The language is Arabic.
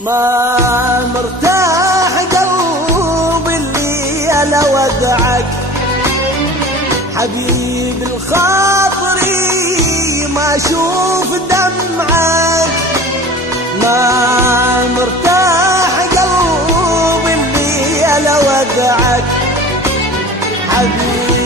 ما مرتاح قلبي اللي انا ودعك حبيب الخاطري ما اشوف دمعك. ما مرتاح قلبي اللي انا ودعك حبيب